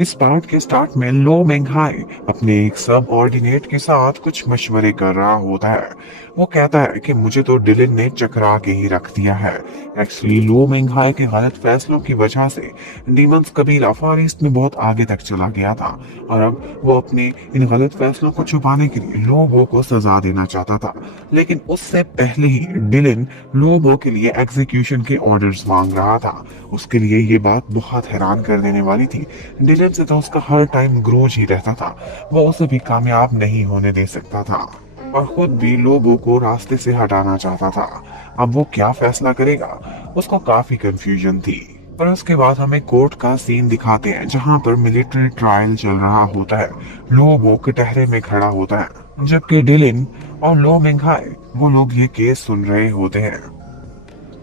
इस पार्ट के स्टार्ट में लो मेंघाई अपने एक सब ऑर्डिनेट के साथ कुछ मशवरे कर रहा होता है। वो कहता है कि मुझे तो डिलिन ने चकरा के ही रख दिया है। एक्चुअली लो मेंघाई के गलत फैसलों की वजह से डीमंस कबीला फार ईस्ट में बहुत आगे तक चला गया था और अब वो अपने इन गलत फैसलों को छुपाने के लिए लोबो को सजा देना चाहता था। लेकिन उससे पहले ही डिलिन लोबो के लिए एग्जीक्यूशन के ऑर्डर्स मांग रहा था। उसके लिए ये बात बहुत हैरान कर देने वाली थी। डिलन से तो उसका हर टाइम ग्रोज ही रहता था। वो उसे भी कामयाब नहीं होने दे सकता था और खुद भी लोगों को रास्ते से हटाना चाहता था। अब वो क्या फैसला करेगा, उसको काफी कंफ्यूजन थी। पर उसके बाद हमें कोर्ट का सीन दिखाते हैं जहां पर मिलिट्री ट्रायल चल रहा होता है। लोबो कटहरे में खड़ा होता है जबकि डिलिन और लो मेंघाई वो लोग ये केस सुन रहे होते हैं।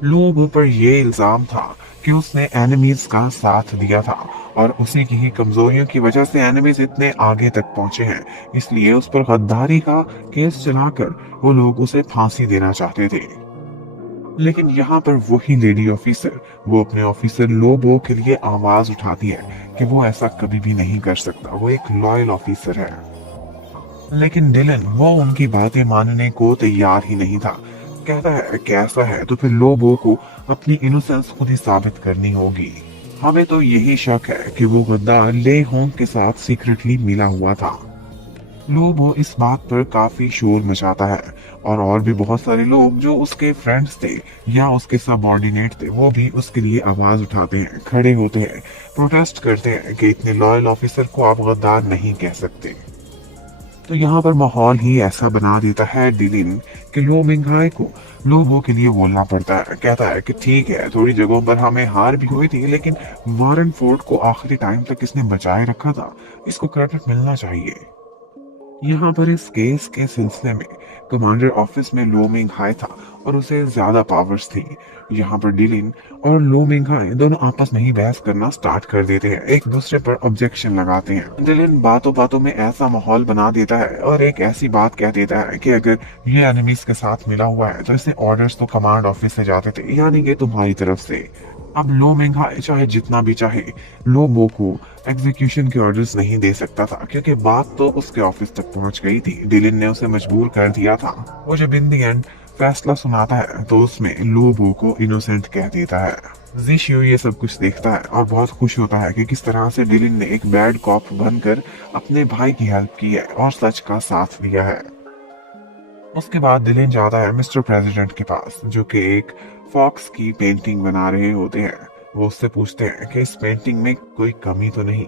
लोगों पर ये इल्जाम था कि उसने एनिमीज का साथ दिया था और उसी की ही कमजोरियों की वजह से एनिमीज इतने आगे तक पहुंचे हैं। इसलिए उस पर गद्दारी का केस चलाकर वो लोग उसे फांसी देना चाहते थे। लेकिन यहाँ पर वही लेडी ऑफिसर वो अपने ऑफिसर लोबो के लिए आवाज उठाती है कि वो ऐसा कभी भी नहीं कर सकता, वो एक लॉयल ऑफिसर है। लेकिन डिलन वो उनकी बातें मानने को तैयार ही नहीं था। कहता है कि ऐसा है तो फिर लोबो को अपनी इनोसेंस खुद ही साबित करनी होगी। हमें तो यही शक है कि वो गद्दार ले होंग के साथ सीक्रेटली मिला हुआ था। लोबो इस बात पर काफी शोर मचाता है और भी बहुत सारे लोग जो उसके फ्रेंड्स थे या उसके सबऑर्डिनेट थे वो भी उसके लिए आवाज उठाते हैं, खड़े होते हैं, प्रोटेस्ट करते हैं कि इतने लॉयल ऑफिसर को आप गद्दार नहीं कह सकते। तो यहाँ पर माहौल ही ऐसा बना देता है डिलिन कि लो मिंघाई को लोगों के लिए बोलना पड़ता है। कहता है कि ठीक है, थोड़ी जगहों पर हमें हार भी हुई थी लेकिन वारन फोर्ड को आखिरी टाइम तक इसने बचाए रखा था, इसको क्रेडिट मिलना चाहिए। यहाँ पर इस केस के सिलसिले में कमांडर ऑफिस में लो मिंघाई था और उसे ज्यादा पावर्स थी। यहाँ पर डिलिन और लो मिंघाई दोनों आपस में ही बहस करना स्टार्ट कर देते हैं, एक दूसरे पर ऑब्जेक्शन लगाते हैं। डिलिन बातों बातों में ऐसा माहौल बना देता है और एक ऐसी बात कह देता है कि अगर ये एनिमीज के साथ मिला हुआ है तो इसे ऑर्डर्स तो कमांड ऑफिस से जाते थे, यानी कि तुम्हारी तरफ से। अब लो मेंघाई चाहे जितना भी चाहे लोबो को एग्जीक्यूशन के ऑर्डर्स नहीं दे सकता था क्योंकि बात तो उसके ऑफिस तक पहुंच गई थी। डिलिन ने उसे मजबूर कर दिया था। वो जब इन दी एंड फैसला सुनाता है तो उसमें लोबो को इनोसेंट कह देता है। जिशियो ये सब कुछ देखता है और बहुत खुश होता है कि किस तरह से डिलिन ने एक बैड कॉप बनकर अपने भाई की हेल्प की है और सच का साथ दिया है। उसके बाद डिलिन जाता है मिस्टर प्रेसिडेंट के पास जो कि एक फॉक्स की पेंटिंग बना रहे होते हैं। वो उससे पूछते हैं कि इस पेंटिंग में कोई कमी तो नहीं,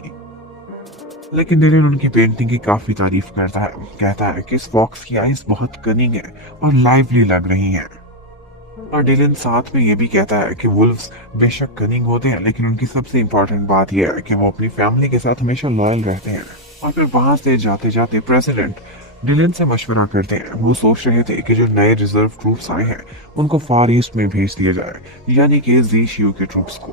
लेकिन डिलिन उनकी पेंटिंग की काफी तारीफ करता है। कहता है कि इस फॉक्स की आईज बहुत कनिंग है और लाइवली लग रही हैं। और डिलिन साथ में ये भी कहता है कि वुल्व्स बेशक कनिंग होते हैं लेकिन उनकी सबसे इम्पोर्टेंट बात यह है कि वो अपनी फैमिली के साथ हमेशा लॉयल रहते हैं। और फिर वहां से जाते जाते प्रेसिडेंट डिलिन से मशवरा करते हैं। वो सोच रहे थे कि जो नए रिजर्व ट्रूप्स आए हैं उनको फार ईस्ट में भेज दिया जाए, यानी कि जीशियो के ट्रूप्स को।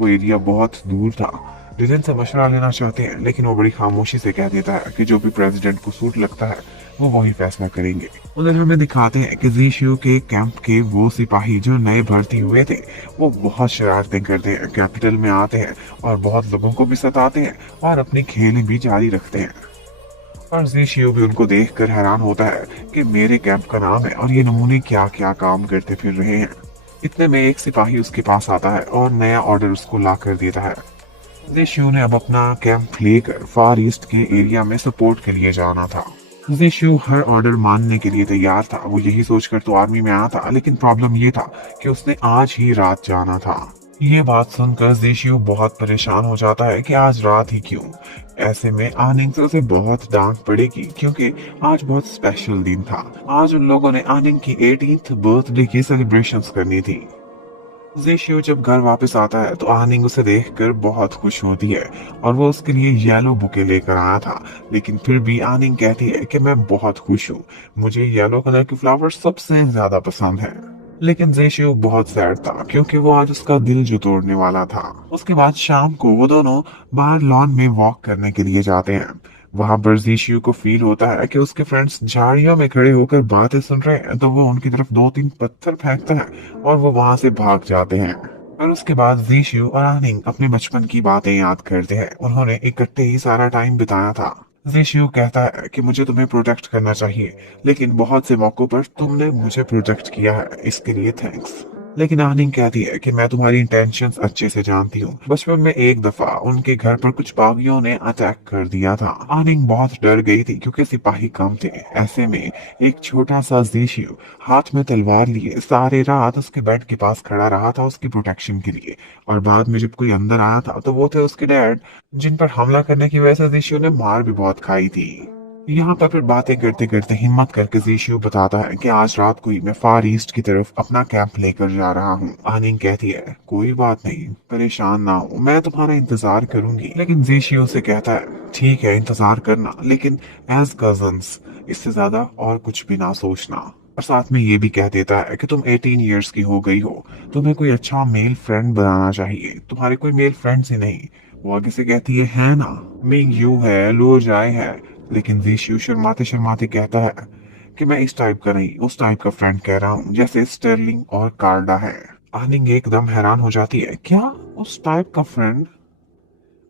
वो एरिया बहुत दूर था। डिलिन से मशवरा लेना चाहते हैं लेकिन वो बड़ी खामोशी से कह देता है कि जो भी प्रेसिडेंट को सूट लगता है वो वही फैसला करेंगे। उधर हमें दिखाते हैं कि जीशियो के कैंप के वो सिपाही जो नए भर्ती हुए थे वो बहुत शरारतें करते हैं, कैपिटल में आते हैं और बहुत लोगों को भी सताते हैं और अपनी खेल भी जारी रखते हैं। और जीशियो भी उनको देखकर हैरान होता है कि मेरे कैंप का नाम है और ये नमूने क्या क्या काम करते फिर रहे हैं। इतने में एक सिपाही उसके पास आता है और नया ऑर्डर उसको ला कर देता है। जीशियो ने अब अपना कैंप लेकर फार ईस्ट के एरिया में सपोर्ट के लिए जाना था। जीशियो हर ऑर्डर मानने के लिए तैयार था। वो यही सोचकर तो आर्मी में आया था, लेकिन प्रॉब्लम ये था कि उसने आज ही रात जाना था। ये बात सुनकर जीशियो बहुत परेशान हो जाता है कि आज रात ही क्यों। ऐसे में आनिंग से उसे बहुत डांट पड़ेगी क्योंकि आज बहुत स्पेशल दिन था। आज उन लोगों ने आनिंग की 18th बर्थडे की सेलिब्रेशंस करनी थी। जेशियो जब घर वापस आता है तो आनिंग उसे देखकर बहुत खुश होती है और वो उसके लिए येलो बुके लेकर आया था। लेकिन फिर भी आनिंग कहती है कि मैं बहुत खुश हूँ, मुझे येलो कलर के फ्लावर सबसे ज्यादा पसंद है। लेकिन जेशियो बहुत सैड था क्योंकि वो आज उसका दिल जो तोड़ने वाला था। उसके बाद शाम को वो दोनों बाहर लॉन में वॉक करने के लिए जाते हैं। वहां पर जीशियो को फील होता है कि उसके फ्रेंड्स झाड़ियों में खड़े होकर बातें सुन रहे हैं, तो वो उनकी तरफ 2-3 पत्थर फेंकता है और वो वहां से भाग जाते हैं। और उसके बाद जीशु और आनिंग अपने बचपन की बातें याद करते हैं। उन्होंने इकट्ठे ही सारा टाइम बिताया था। जीशु कहता है कि मुझे तुम्हें प्रोटेक्ट करना चाहिए, लेकिन बहुत से मौकों पर तुमने मुझे प्रोटेक्ट किया है, इसके लिए थैंक्स। लेकिन आनिंग कहती है कि मैं तुम्हारी इंटेंशंस अच्छे से जानती हूँ। बचपन में एक दफा उनके घर पर कुछ बागियों ने अटैक कर दिया था। आनिंग बहुत डर गई थी क्योंकि सिपाही कम थे। ऐसे में एक छोटा सा जीशु हाथ में तलवार लिए सारे रात उसके बेड के पास खड़ा रहा था उसकी प्रोटेक्शन के लिए। और बाद में जब कोई अंदर आया था तो वो थे उसके डैड, जिन पर हमला करने की वजह से जीशु ने मार भी बहुत खाई थी। यहाँ पर फिर बातें करते करते हिम्मत करके जीशु बताता है कि आज रात को ही मैं फार ईस्ट की तरफ अपना कैंप लेकर जा रहा हूँ। आनिंग कहती है कोई बात नहीं, परेशान ना हो, मैं तुम्हारा इंतजार करूंगी। लेकिन जीशु से कहता है ठीक है इंतजार करना, लेकिन एज कजन्स इससे ज्यादा और कुछ भी ना सोचना। और साथ में ये भी कह देता है कि तुम 18 इयर्स की हो गई हो, तुम्हें कोई अच्छा मेल फ्रेंड बनाना चाहिए, तुम्हारे कोई मेल फ्रेंड्स ही नहीं। वो आगे से कहती है ना, मिंग यू है, लो जाए है। लेकिन जीशु शर्माते शर्माते कहता है कि मैं इस टाइप का नहीं, उस टाइप का फ्रेंड कह रहा हूँ जैसे स्टर्लिंग और कार्डा है। आनिंग एकदम हैरान हो जाती है, क्या उस टाइप का फ्रेंड?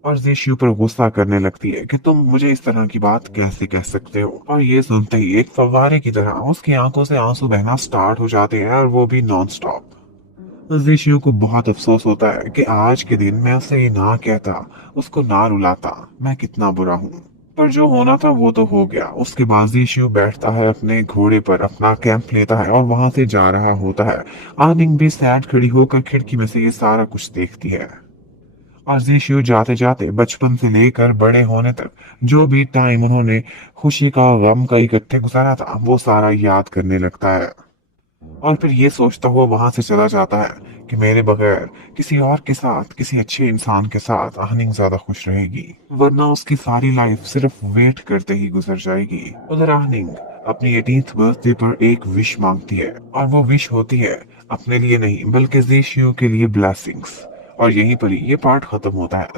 और जीशु पर गुस्सा करने लगती है कि तुम मुझे इस तरह की बात कैसे कह सकते हो। और ये सुनते ही एक फव्वारे की तरह उसकी आंखों से आंसू बहना स्टार्ट हो जाते हैं, और वो भी नॉन स्टॉप। जीशु को बहुत अफसोस होता है कि आज के दिन मैं उसे ये ना कहता, उसको ना रुलाता, मैं कितना बुरा हूँ। पर जो होना था वो तो हो गया। उसके बाद जीशु बैठता है अपने घोड़े पर, अपना कैंप लेता है और वहां से जा रहा होता है। आनिंग भी सैड खड़ी होकर खिड़की में से ये सारा कुछ देखती है। और जीशु जाते जाते बचपन से लेकर बड़े होने तक जो भी टाइम उन्होंने खुशी का गम का इकट्ठे गुजारा था वो सारा याद करने लगता है। और फिर ये सोचता हुआ वहां से चला जाता है कि मेरे बगैर किसी और के साथ, किसी अच्छे इंसान के साथ आनिंग ज्यादा खुश रहेगी, वरना उसकी सारी लाइफ सिर्फ वेट करते ही गुजर जाएगी। उधर आनिंग अपनी 18th बर्थडे पर एक विश मांगती है, और वो विश होती है अपने लिए नहीं बल्कि जीशु के लिए ब्लेसिंग्स। और यहीं पर ही ये पार्ट खत्म होता है।